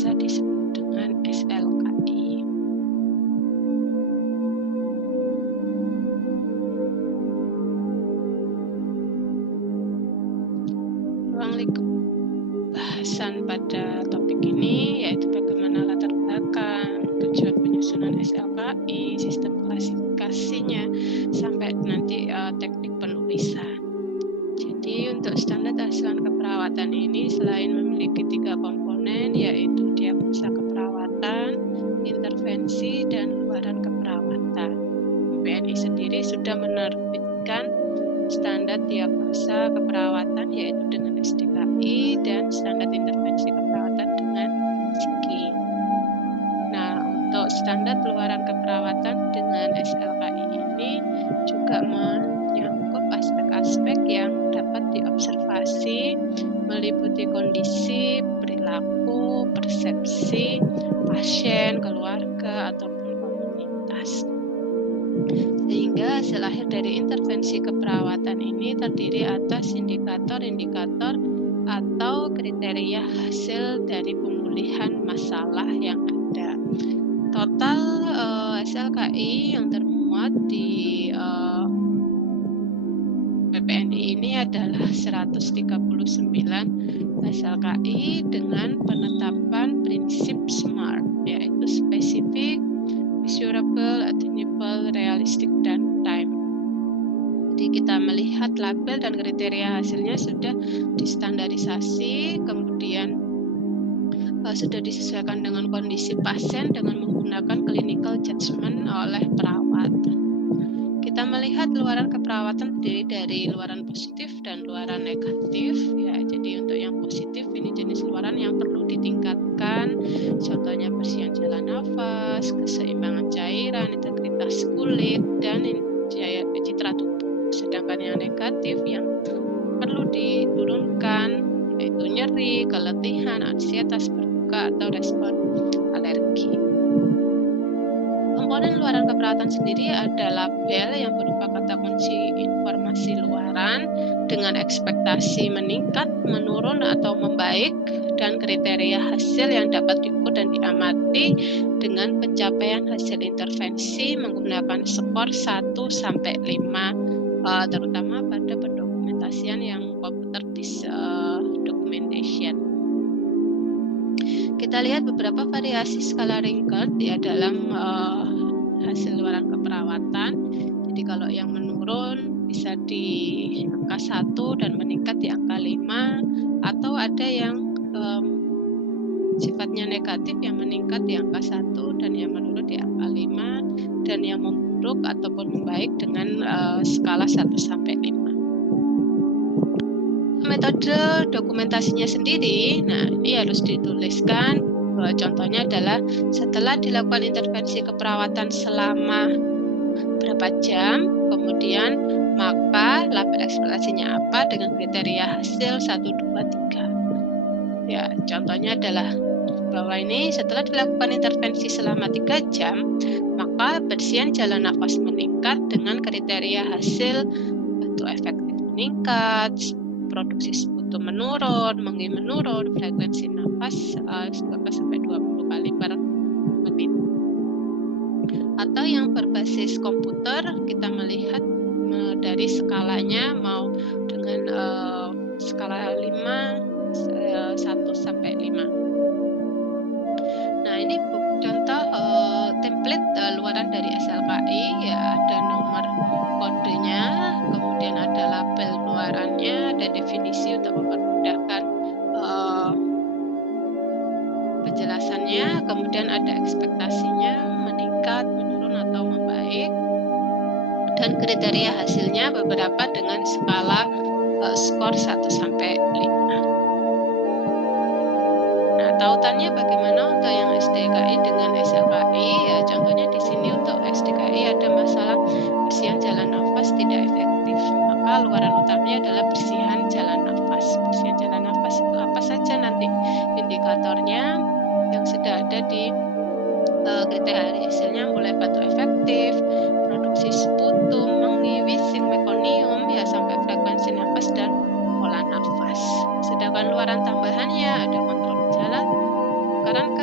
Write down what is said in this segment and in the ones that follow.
biasa disebut dengan SLKI. Ruang lingkup bahasan pada topik ini yaitu bagaimana latar belakang, tujuan penyusunan SLKI, sistem klasifikasinya, sampai nanti teknik penulisan. Jadi untuk standar asuhan keperawatan ini selain memiliki 3 komponen yaitu diagnosa keperawatan, intervensi, dan luaran keperawatan. BNI sendiri sudah menerbitkan standar diagnosa keperawatan yaitu dengan SDKI dan standar intervensi keperawatan dengan SKI. Nah, untuk standar luaran keperawatan dengan SLKI ini juga menyangkut aspek-aspek yang dapat diobservasi, meliputi kondisi, perilaku, persepsi, pasien, keluarga, ataupun komunitas. Sehingga hasil akhir dari intervensi keperawatan ini terdiri atas indikator-indikator atau kriteria hasil dari pemulihan masalah yang ada. Total SLKI yang termuat di PPNI ini adalah 139 SLKI dengan penetapan prinsip SMART, yaitu spesifik, measurable, attainable, realistic, dan time. Jadi kita melihat label dan kriteria hasilnya sudah distandarisasi, kemudian sudah disesuaikan dengan kondisi pasien dengan menggunakan clinical judgment oleh perawat. Kita melihat luaran keperawatan terdiri dari luaran positif dan luaran negatif. Ya, jadi untuk yang positif ini jenis luaran yang perlu ditingkatkan, contohnya bersihan jalan nafas, keseimbangan cairan, integritas kulit, dan citra tubuh. Sedangkan yang negatif yang perlu diturunkan yaitu nyeri, keletihan, ansietas, berbuka, atau respon alergi. Komponen luaran keperawatan sendiri ada label yang berupa kata kunci informasi luaran dengan ekspektasi meningkat, menurun, atau membaik, dan kriteria hasil yang dapat diukur dan diamati dengan pencapaian hasil intervensi menggunakan skor 1-5, terutama pada pendokumentasian yang computer-based documentation. Kita lihat beberapa variasi skala Richter ya dalam hasil luaran keperawatan. Jadi kalau yang menurun bisa di angka 1 dan meningkat di angka 5, atau ada yang sifatnya negatif yang meningkat di angka 1 dan yang menurun di angka 5, dan yang memburuk ataupun membaik dengan skala 1-5. Metode dokumentasinya sendiri, nah ini harus dituliskan. Contohnya adalah setelah dilakukan intervensi keperawatan selama berapa jam, kemudian maka label ekspektasinya apa dengan kriteria hasil 1, 2, 3. Ya, contohnya adalah bahwa ini setelah dilakukan intervensi selama 3 jam, maka bersihan jalan nafas meningkat dengan kriteria hasil batu efektif meningkat, produksi sekutu menurun, menggi menurun, frekuensi nafas 12-20 kali per menit. Atau yang berbasis komputer, kita melihat dari skalanya mau dengan skala 5, 1-5. Nah, ini contoh template luaran dari SLKI, ya ada nomor kodenya, kemudian ada label luarannya, ada definisi untuk mempermudahkan penjelasannya, kemudian ada ekspektasinya meningkat, menurun, atau membaik, dan kriteria hasilnya beberapa dengan skala skor 1-5. Nah, tautannya bagaimana untuk yang SDKI dengan SLKI? Ya, contohnya di sini untuk SDKI ada masalah bersihan jalan nafas tidak efektif. Maka luaran utamanya adalah bersihan jalan nafas. Bersihan jalan nafas itu apa saja nanti indikatornya yang sudah ada di kriteria hasilnya, mulai batu efektif, produksi sputum, menggi, wheezing, mekonium, ya sampai frekuensi nafas dan pola nafas. Sedangkan luaran tambahannya ada kontrol gejala, pemekaran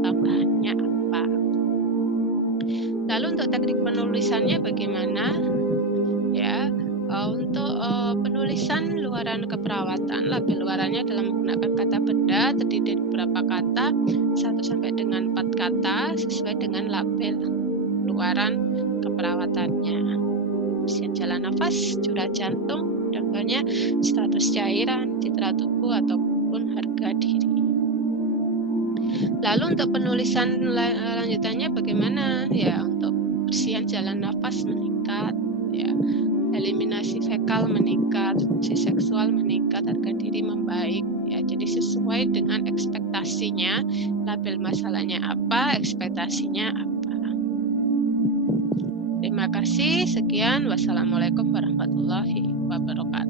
tambahannya apa. Lalu untuk teknik penulisannya bagaimana? Ya, untuk penulisan luaran keperawatan, label luarannya adalah menggunakan kata benda terdiri dari beberapa kata, 1 sampai dengan 4 kata sesuai dengan label luaran keperawatannya. Bersihan jalan nafas, curah jantung, contohnya status cairan, citra tubuh ataupun harga diri. Lalu untuk penulisan lanjutannya bagaimana? Ya, untuk bersihan jalan nafas meningkat, ya. Eliminasi fekal meningkat, fungsi seksual meningkat, harga diri membaik. Ya, jadi sesuai dengan ekspektasinya, label masalahnya apa, ekspektasinya apa. Terima kasih. Sekian. Wassalamualaikum warahmatullahi wabarakatuh.